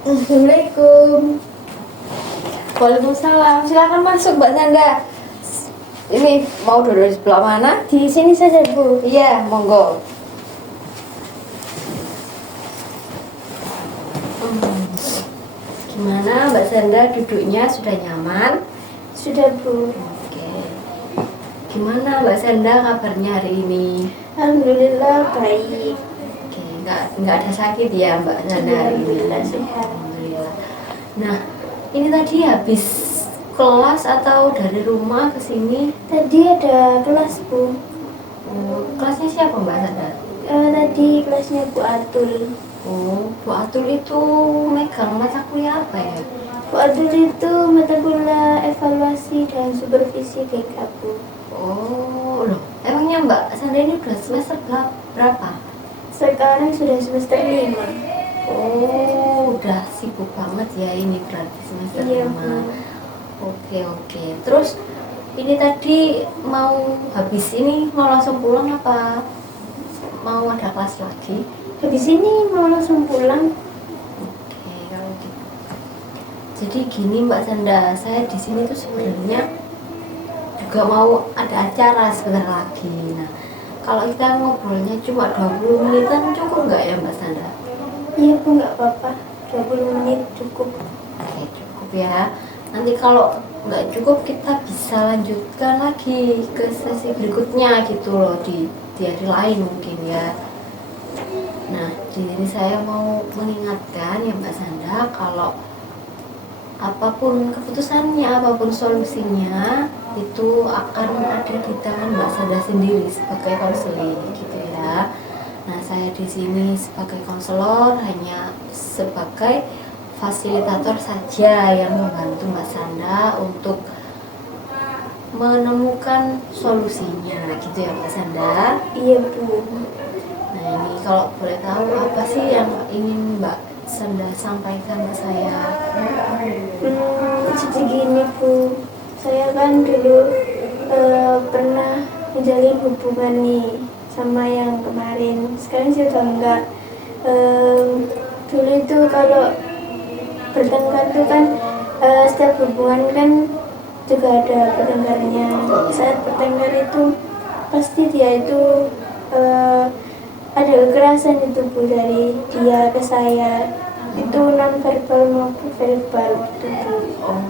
Assalamualaikum. Waalaikumsalam. Silakan masuk, Mbak Sanda. Ini mau duduk di sebelah mana? Di sini saja, Bu. Iya, monggo. Gimana Mbak Sanda, duduknya sudah nyaman? Sudah, Bu. Oke. Gimana Mbak Sanda kabarnya hari ini? Alhamdulillah baik. Oke, nggak ada sakit ya Mbak Sanda hari ini? Alhamdulillah sehat. Alhamdulillah. Nah, ini tadi habis kelas atau dari rumah ke sini? Tadi ada kelas, Bu. Kelasnya siapa Mbak Sanda? Tadi kelasnya Bu Atul. Oh, Bu Atul itu megang mata kuliah apa ya? Bu Atul itu mata kuliah evaluasi dan supervisi BK, Bu. Oh, loh, emangnya Mbak Sanda ini udah semester berapa? Sekarang sudah semester 5. Oh, udah sibuk banget ya ini berarti semester Iya, 5. Bu. Oke. Terus ini tadi mau habis ini mau langsung pulang apa mau ada kelas lagi? Habis ini mau langsung pulang. Oke, kalau gitu. Jadi gini Mbak Sanda, saya di sini tuh sebenarnya juga mau ada acara sebentar lagi. Nah, kalau kita ngobrolnya cuma 20 menitan cukup nggak ya Mbak Sanda? Iya, Bu, nggak apa-apa. 20 menit cukup. Oke, cukup ya. Nanti kalau nggak cukup kita bisa lanjutkan lagi ke sesi berikutnya gitu loh di hari lain mungkin ya. Nah, di sini saya mau mengingatkan ya Mbak Sanda, kalau apapun keputusannya, apapun solusinya itu akan ada di tangan Mbak Sanda sendiri sebagai konseling gitu ya. Nah, saya di sini sebagai konselor hanya sebagai fasilitator saja yang membantu Mbak Sanda untuk menemukan solusinya gitu ya Mbak Sanda. Iya, Bu. Nah, ini kalau boleh tahu apa sih yang ingin Mbak Sanda sampaikan ke saya? Jadi gini, Bu. Saya kan dulu pernah menjalin hubungan nih sama yang kemarin. Sekarang sih udah enggak. Dulu itu kalau bertengkar tuh kan setiap hubungan kan juga ada bertengkarnya. Saat bertengkar itu pasti dia itu ada kekerasan itu, Bu, dari dia ke saya. Itu non verbal maupun verbal gitu, Bu. Oh,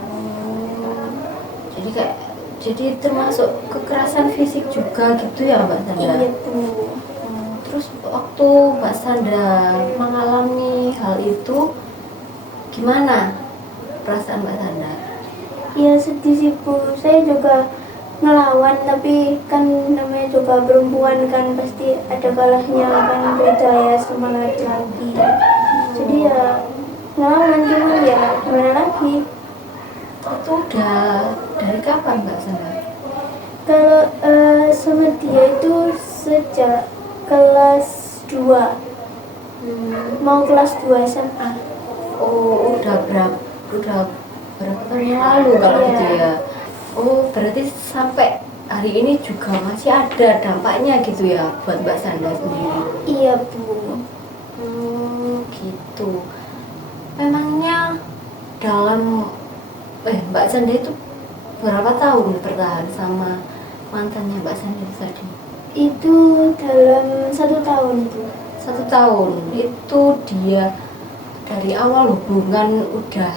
jadi termasuk kekerasan fisik juga gitu ya Mbak Sanda? Iya, Bu. Terus waktu Mbak Sanda mengalami hal itu, gimana perasaan Mbak Sanda? Iya, sedih sih, Bu. Saya juga ngelawan, tapi kan namanya juga perempuan kan pasti ada kalahnya, kan beda ya sama laki-laki. Jadi ya ngelawan, cuma ya gimana lagi. Itu udah dari kapan Mbak Sanda? Kalau sama dia itu sejak kelas 2, mau kelas 2 SMA. Oh, udah berapa tahun yang lalu kalau Iya. gitu ya? Oh, berarti sampai hari ini juga masih ada dampaknya gitu ya buat Mbak Sanda sendiri? Iya, Bu. Gitu. Memangnya dalam Mbak Sanda itu berapa tahun bertahan sama mantannya Mbak Sanda tadi? Itu dalam 1 tahun, Bu. 1 tahun. Itu dia dari awal hubungan udah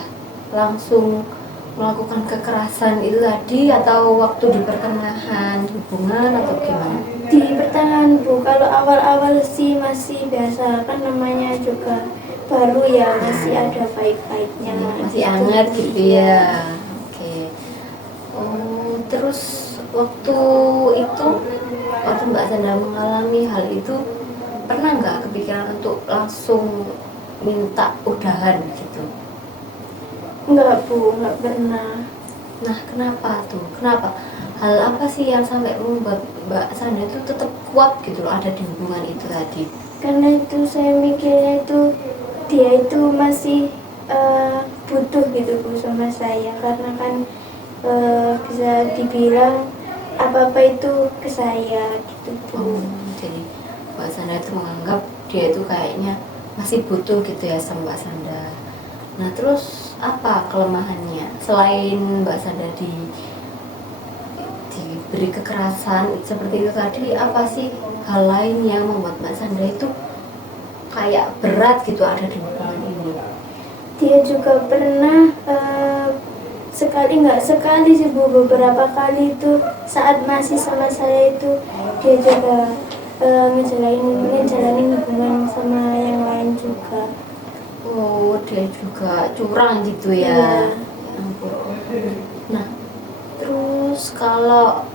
langsung melakukan kekerasan itu tadi, atau waktu di pertengahan hubungan atau gimana? Di pertengahan, Bu. Kalau awal-awal sih masih biasa, kan namanya juga baru ya, masih ada baik-baiknya. Masih hangat gitu ya. Oke. Oh, terus waktu itu, waktu Mbak Sanda mengalami hal itu, pernah nggak kepikiran untuk langsung minta udahan gitu? Enggak, Bu, enggak pernah. Nah, kenapa tuh? Kenapa? Hal apa sih yang sampai membuat Mbak Sanda itu tetap kuat gitu loh ada di hubungan itu tadi? Karena itu saya mikirnya itu dia itu masih butuh gitu, Bu, sama saya. Karena kan bisa dibilang apa-apa itu ke saya gitu, Bu. Jadi Mbak Sanda itu menganggap dia itu kayaknya masih butuh gitu ya sama Mbak Sanda. Nah terus apa kelemahannya selain Mbak Sanda diberi kekerasan seperti itu tadi, apa sih hal lain yang membuat Mbak Sanda itu kayak berat gitu ada di hubungan ini? Dia juga pernah sekali, nggak sekali sih Bu, beberapa kali itu saat masih sama saya itu dia juga ngejalanin hubungan sama yang lain juga. Oh, dia juga curang gitu ya. Iya. Ya ampun. Nah, terus kalau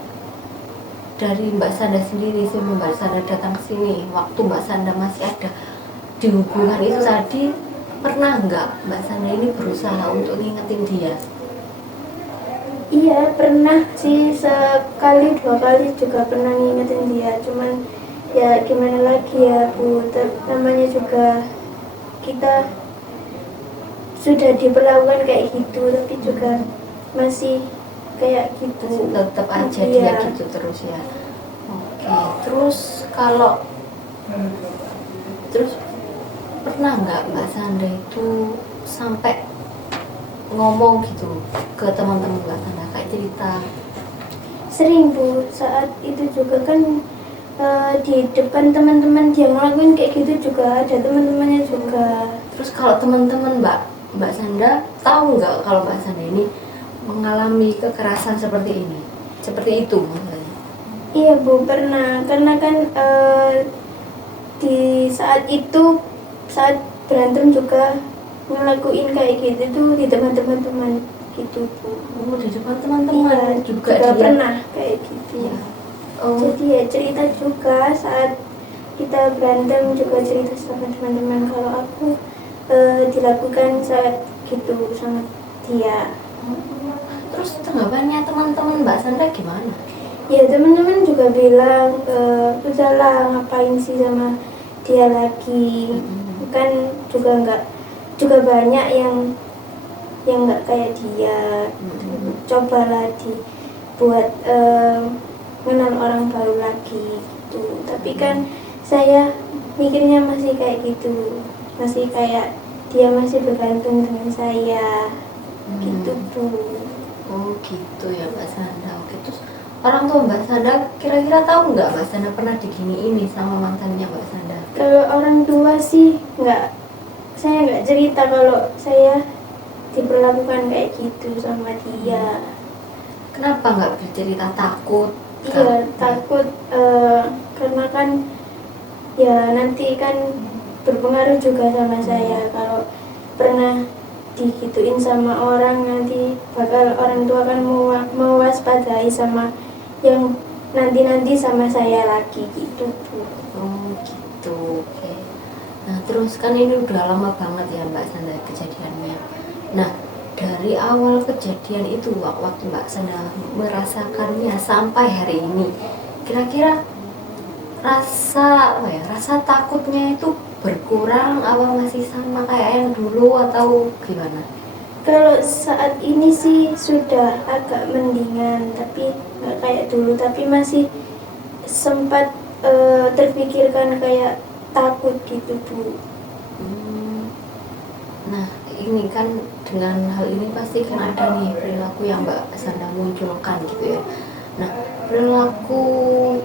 dari Mbak Sanda sendiri sebelum Mbak Sanda datang ke sini, waktu Mbak Sanda masih ada di hubungan itu tadi, pernah nggak Mbak Sanda ini berusaha untuk ngingetin dia? Iya, pernah sih, sekali dua kali juga pernah ngingetin dia, cuman ya gimana lagi ya Bu, namanya juga kita sudah diperlakukan kayak gitu tapi juga masih kayak gitu. Tetap aja Iya. dia gitu terus ya. Oke, terus kalau terus pernah nggak Mbak Sanda itu sampai ngomong gitu ke teman-teman Mbak Sanda kayak cerita? Sering Bu, saat itu juga kan di depan teman-teman dia ngelakuin kayak gitu juga ada teman-temannya juga. Terus kalau teman-teman Mbak Sanda tahu nggak kalau Mbak Sanda ini mengalami kekerasan seperti ini, seperti itu maksudnya? Iya Bu, pernah, karena kan di saat itu saat berantem juga ngelakuin kayak gitu tuh di teman-teman gitu Bu. Oh, di depan teman-teman Iya, juga dia pernah kayak gitu. Ya. Oh, Jadi ya cerita juga saat kita berantem juga cerita sama teman-teman kalau aku dilakukan saat gitu sama dia. terus tanggapannya teman-teman Mbak Sanda gimana? Ya teman-teman juga bilang udahlah ngapain sih sama dia lagi, kan juga banyak yang nggak kayak dia. Cobalah dibuat kenal orang baru lagi gitu, tapi kan saya mikirnya masih kayak gitu, masih kayak dia masih bergantung dengan saya gitu Bu. Oh gitu ya Mbak Sanda. Oke, terus orang tua Mbak Sanda kira-kira tahu nggak Mbak Sanda pernah diginiin sama mantannya Mbak Sanda? Kalau orang tua sih saya nggak cerita kalau saya diperlakukan kayak gitu sama dia. Kenapa nggak bercerita, takut? Iya, takut karena kan ya nanti kan berpengaruh juga sama saya kalau pernah digituin sama orang, nanti bakal orang tua kan mewaspadai sama yang nanti sama saya lagi gitu Bu. Oh gitu. Oke. Nah terus kan ini udah lama banget ya Mbak Sanda kejadiannya. Nah dari awal kejadian itu waktu Mbak Sanda merasakannya sampai hari ini, kira-kira rasa takutnya itu berkurang apa masih sama kayak yang dulu atau gimana? Kalau saat ini sih sudah agak mendingan, tapi nggak kayak dulu, tapi masih sempat terpikirkan kayak takut gitu Bu. Nah ini kan dengan hal ini pasti kan ada nih perilaku yang Mbak Sanda munculkan gitu ya. Nah perilaku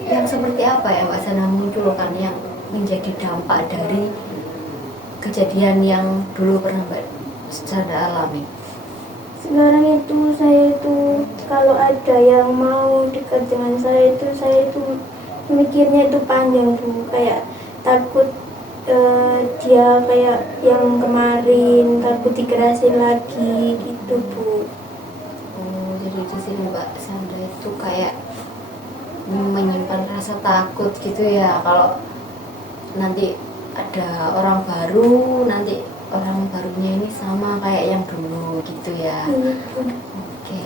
yang seperti apa ya Mbak Sanda munculkan yang menjadi dampak dari kejadian yang dulu pernah Mbak Sanda alami? Sekarang itu saya itu kalau ada yang mau dekat dengan saya itu mikirnya itu panjang Bu, kayak takut dia kayak yang kemarin, takut dikerasin lagi gitu Bu. Oh, jadi di sini Mbak Sanda itu kayak menyimpan rasa takut gitu ya, kalau nanti ada orang baru, nanti orang barunya ini sama kayak yang dulu gitu ya. Oke,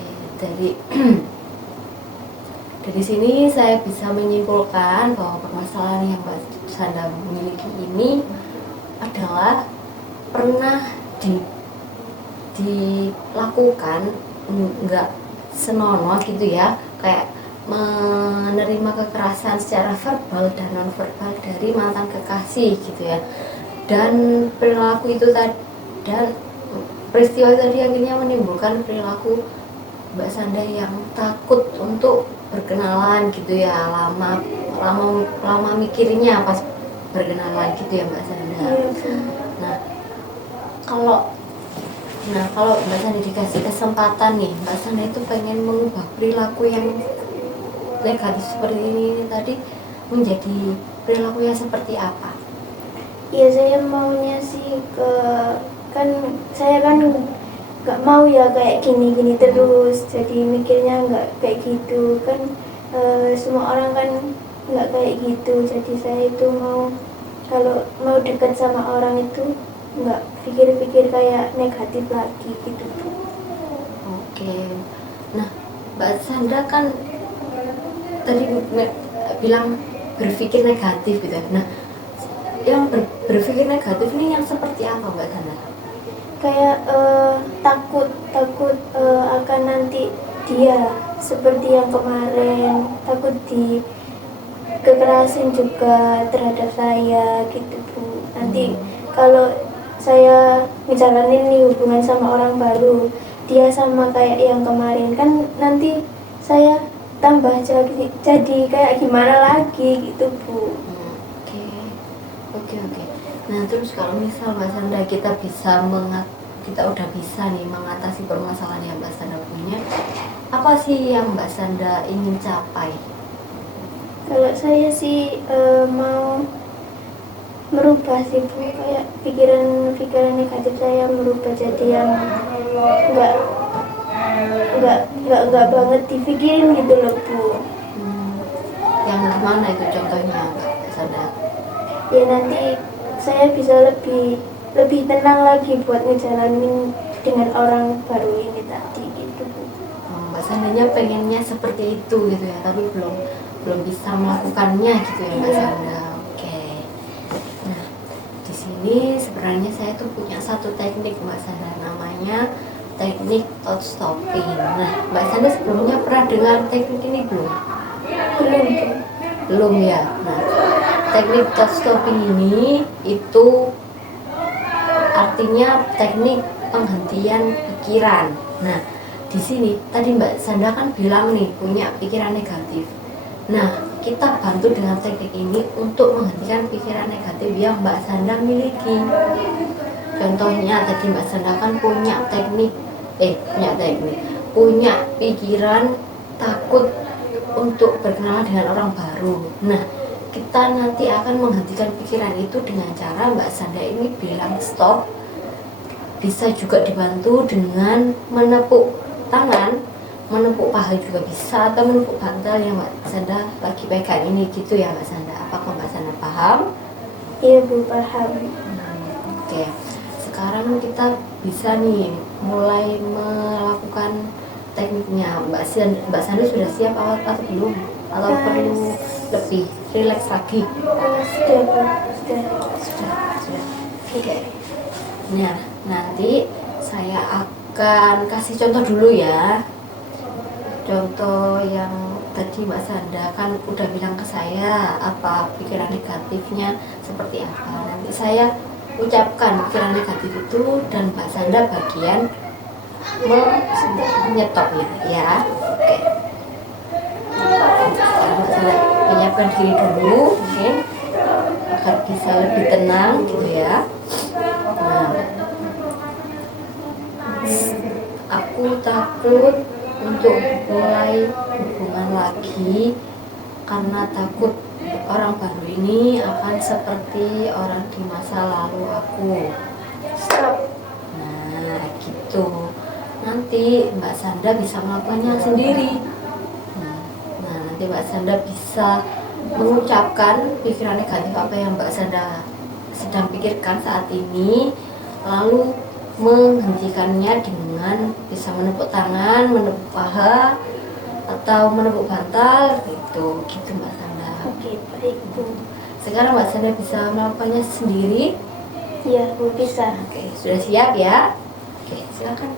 dari sini saya bisa menyimpulkan bahwa permasalahan yang Mbak Sanda miliki ini adalah pernah dilakukan nggak senonoh gitu ya, kayak menerima kekerasan secara verbal dan non verbal dari mantan kekasih gitu ya, dan perilaku itu tadi, dan peristiwa tadi akhirnya menimbulkan perilaku Mbak Sanda yang takut untuk berkenalan gitu ya, lama lama lama mikirnya pas berkenalan gitu ya Mbak Sanda. Iya, Bu. Nah kalau kalau Mbak Sanda dikasih kesempatan nih, Mbak Sanda itu pengen mengubah perilaku yang negatif seperti ini tadi menjadi perilaku yang seperti apa? Ya saya maunya sih kan saya kan nggak mau ya kayak gini-gini terus, jadi mikirnya nggak kayak gitu kan. Semua orang kan nggak kayak gitu, jadi saya itu mau kalau mau dekat sama orang itu nggak pikir-pikir kayak negatif lagi gitu, Bu. Oke, nah Mbak Sandra kan tadi bilang berpikir negatif gitu. Nah, yang berpikir negatif ini yang seperti apa Mbak Sandra? Kayak takut akan nanti dia seperti yang kemarin, takut di kekerasan juga terhadap saya gitu, Bu. Nanti kalau saya ngejalanin nih hubungan sama orang baru, dia sama kayak yang kemarin, kan nanti saya tambah jadi kayak gimana lagi gitu, Bu. Oke. Nah terus kalau misal Mbak Sandra kita udah bisa nih mengatasi permasalahan yang Mbak Sandra punya, apa sih yang Mbak Sandra ingin capai? Kalau saya sih mau merubah sih, Bu, kayak pikiran negatif saya merubah jadi yang nggak nggak banget dipikirin gitu loh, Bu. Yang gimana itu contohnya Mbak Sandra? Ya nanti saya bisa lebih tenang lagi buat ngejalanin dengan orang baru ini tadi gitu, Bu. Mbak Sandranya pengennya seperti itu gitu ya, tapi belum bisa melakukannya gitu ya Mbak Sandra. Oke. Nah di sini sebenarnya saya tuh punya satu teknik Mbak Sandra, namanya teknik thought stopping. Nah Mbak Sandra sebelumnya pernah dengar teknik ini belum? Belum ya. Nah teknik thought stopping ini itu artinya teknik penghentian pikiran. Nah di sini tadi Mbak Sandra kan bilang nih punya pikiran negatif. Nah, kita bantu dengan teknik ini untuk menghentikan pikiran negatif yang Mbak Sandra miliki. Contohnya tadi Mbak Sandra kan punya pikiran takut untuk berkenalan dengan orang baru. Nah, kita nanti akan menghentikan pikiran itu dengan cara Mbak Sandra ini bilang stop. Bisa juga dibantu dengan menepuk tangan, menepuk paha juga bisa, atau menepuk bantal yang Mbak Sandra lagi pegang ini gitu ya Mbak Sandra. Apakah Mbak Sandra paham? Iya, Bu, paham. Oke, sekarang kita bisa nih mulai melakukan tekniknya. Mbak Sandra sudah siap atau belum? Atau perlu lebih rileks lagi? Sudah, Bu. Sudah. Oke. Nah, nanti saya akan kasih contoh dulu ya. Contoh yang tadi Mbak Sandra kan udah bilang ke saya apa pikiran negatifnya seperti apa. Nanti saya ucapkan pikiran negatif itu dan Mbak Sandra bagian menyetopnya ya. Oke. Mbak Sandra menyiapkan diri dulu, oke, agar bisa lebih tenang gitu ya. Nah, aku takut untuk mulai hubungan lagi karena takut orang baru ini akan seperti orang di masa lalu aku. Stop. Nah gitu, nanti Mbak Sandra bisa melakukannya sendiri. Nah nanti Mbak Sandra bisa mengucapkan pikiran negatif apa yang Mbak Sandra sedang pikirkan saat ini, lalu menghentikannya dengan bisa menepuk tangan, menepuk paha, atau menepuk bantal gitu Mbak Sandra. Oke, baik, Bu. Sekarang Mbak Sandra bisa melakukannya sendiri. Iya, Bu, bisa. Oke, sudah siap ya? Oke, silakan.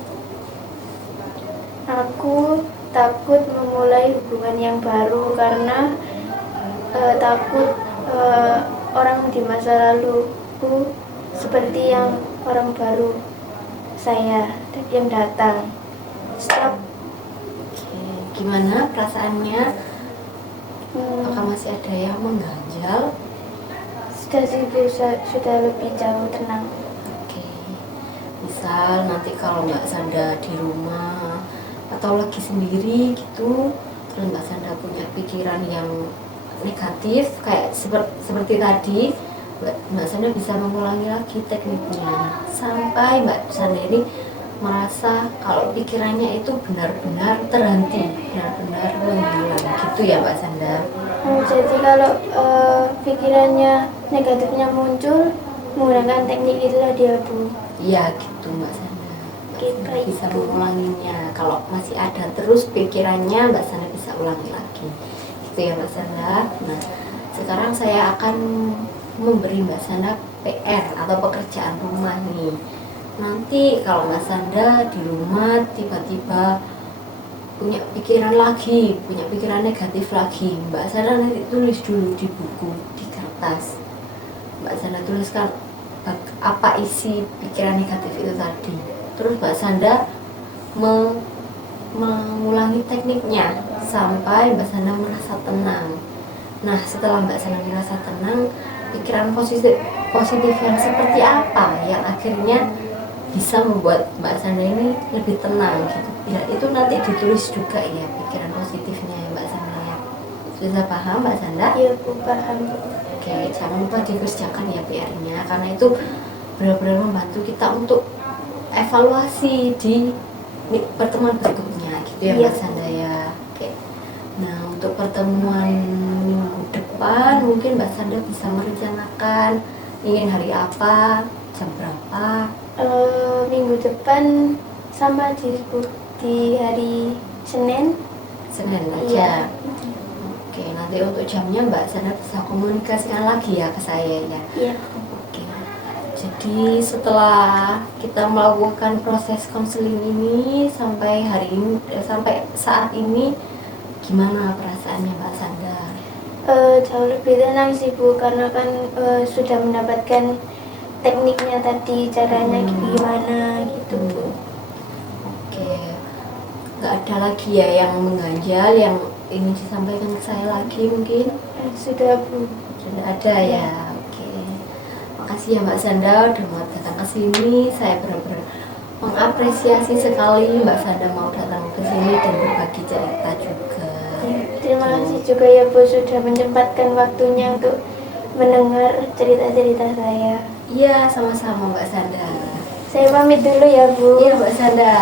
Aku takut memulai hubungan yang baru karena takut orang di masa laluku seperti yang orang baru saya yang datang. Stop. Oke, gimana perasaannya? Apakah Hmm, masih ada yang mengganjal? sudah sih Bu, sudah lebih jauh tenang. Oke, misal nanti kalau Mbak Sanda di rumah atau lagi sendiri gitu, terus Mbak Sanda punya pikiran yang negatif kayak seperti tadi, Mbak Sanda bisa mengulangi lagi tekniknya sampai Mbak Sanda ini merasa kalau pikirannya itu benar-benar terhenti, benar-benar menghilang gitu ya Mbak Sanda. Jadi kalau pikirannya negatifnya muncul, menggunakan teknik itu tadi ya Bu. Iya gitu Mbak Sanda. Mbak Gitu Sanda bisa itu. mengulanginya. Kalau masih ada terus pikirannya, Mbak Sanda bisa ulangi lagi. Gitu ya Mbak Sanda. Nah, sekarang saya akan memberi Mbak Sanda PR atau pekerjaan rumah nih. Nanti kalau Mbak Sanda di rumah tiba-tiba punya pikiran lagi, punya pikiran negatif lagi, Mbak Sanda nanti tulis dulu di buku, di kertas. Mbak Sanda tuliskan apa isi pikiran negatif itu tadi. Terus Mbak Sanda mengulangi tekniknya sampai Mbak Sanda merasa tenang. Nah, setelah Mbak Sanda merasa tenang, pikiran positif yang seperti apa yang akhirnya bisa membuat Mbak Sanda ini lebih tenang gitu. Ya, itu nanti ditulis juga ya pikiran positifnya ya Mbak Sanda ya. Sudah paham Mbak Sanda? Iya Bu, paham. Oke, jangan lupa dikerjakan ya PR-nya karena itu benar-benar membantu kita untuk evaluasi di pertemuan berikutnya gitu ya Iya. Mbak Sanda ya. Oke. Nah, untuk pertemuan minggu depan mungkin Mbak Sanda bisa merencanakan ingin hari apa, jam berapa. Minggu depan sama di hari Senin. Senin Iya. aja. Oke, nanti untuk jamnya Mbak Sanda bisa komunikasikan lagi ya ke saya ya. Iya. Oke. Jadi setelah kita melakukan proses konseling ini sampai hari ini, sampai saat ini, gimana perasaannya Mbak Sanda? Jauh lebih tenang sih Bu, karena kan sudah mendapatkan tekniknya tadi, caranya gimana gitu Bu. Oke, nggak ada lagi ya yang mengganjal yang ingin disampaikan ke saya lagi mungkin? Sudah Bu. Sudah ada ya. Oke, makasih ya Mbak Sanda udah mau datang ke sini. Saya benar-benar mengapresiasi sekali Mbak Sanda mau datang ke sini dan berbagi cerita juga. Terima kasih juga ya Bu, sudah menyempatkan waktunya untuk mendengar cerita-cerita saya. Iya, sama-sama Mbak Sanda. Saya pamit dulu ya Bu. Iya Mbak Sanda.